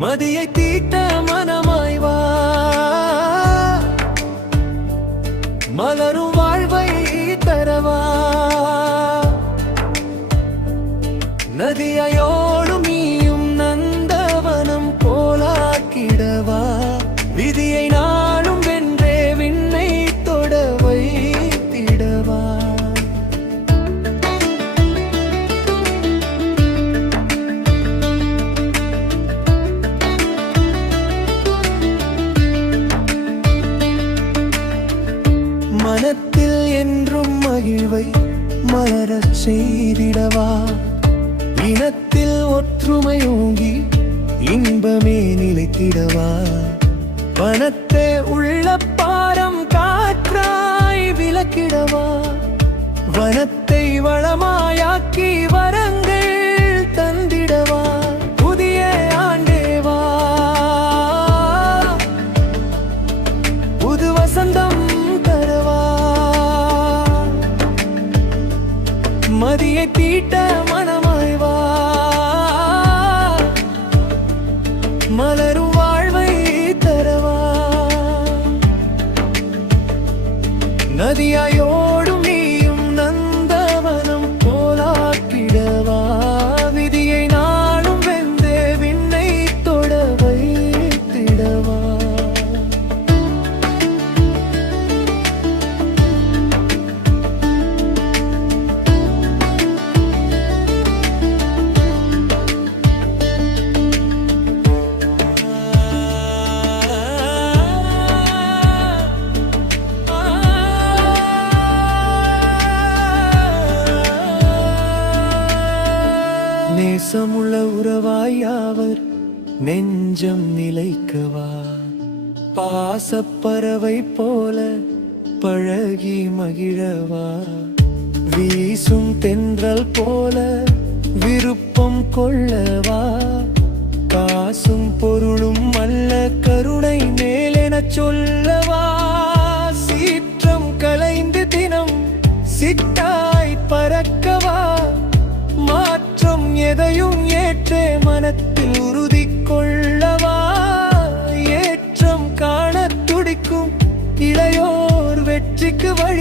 மதியை தீட்ட மனமாய் வா, மலரும் வாழ்வை தரவா, நதியோடும் நீயும் நந்தவனம் போலாக்கிடவா, விதியை நாளும் வென்றே விண்ணை தொட வைத்திடவா. மனத்தில் என்றும் மகிழ்வை மலரச் செய்திடவா, இனத்தில் ஒற்றுமை ஓங்கி இன்பமே நிலைத்திடவா, வனத்தே உள்ள பாரம் காற்றாய் விளக்கிடவா, வனத்தை வளமாயாக்கி வரங்கள் தந்திடவா, புதிய ஆண்டேவா புது வசந்தம் தரவா, மதியை தீட்ட மனமாய் வா, மலரும் வாழ்வை தரவா, நதியோடும் நீயும் நந்தவனம் போலாக்கிடவா, விதியை நாளும் வெந்தே விண்ணை தொட வைத்திடவா. நேசமுள்ள உறவாயாவர் நெஞ்சம் நிலைக்கவா, பாசப்பறவை போல பழகி மகிழவா, வீசும் தென்றல் போல விருப்பம் கொள்ளவா, காசும் பொருளும் அல்ல கருணை மேலென சொல்லவா, சீற்றம் கலைந்து தினம் சிட்டாய் பறக்கவா, மாற்றம் எதையும் ஏற்றே மனத்தில் உறுதி கொள்ளவா, ஏற்றம் காண துடிக்கும் இளையோர் வெற்றிக்கு வழி